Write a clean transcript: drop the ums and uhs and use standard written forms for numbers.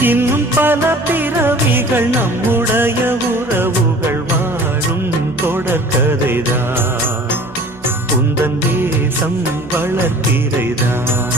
இன்னும் பல பிறவிகள் நம்முடைய உறவுகள் வாழும் தொடர்கதைதான். உந்தன் தேசம் வளர்த்திரைதான்.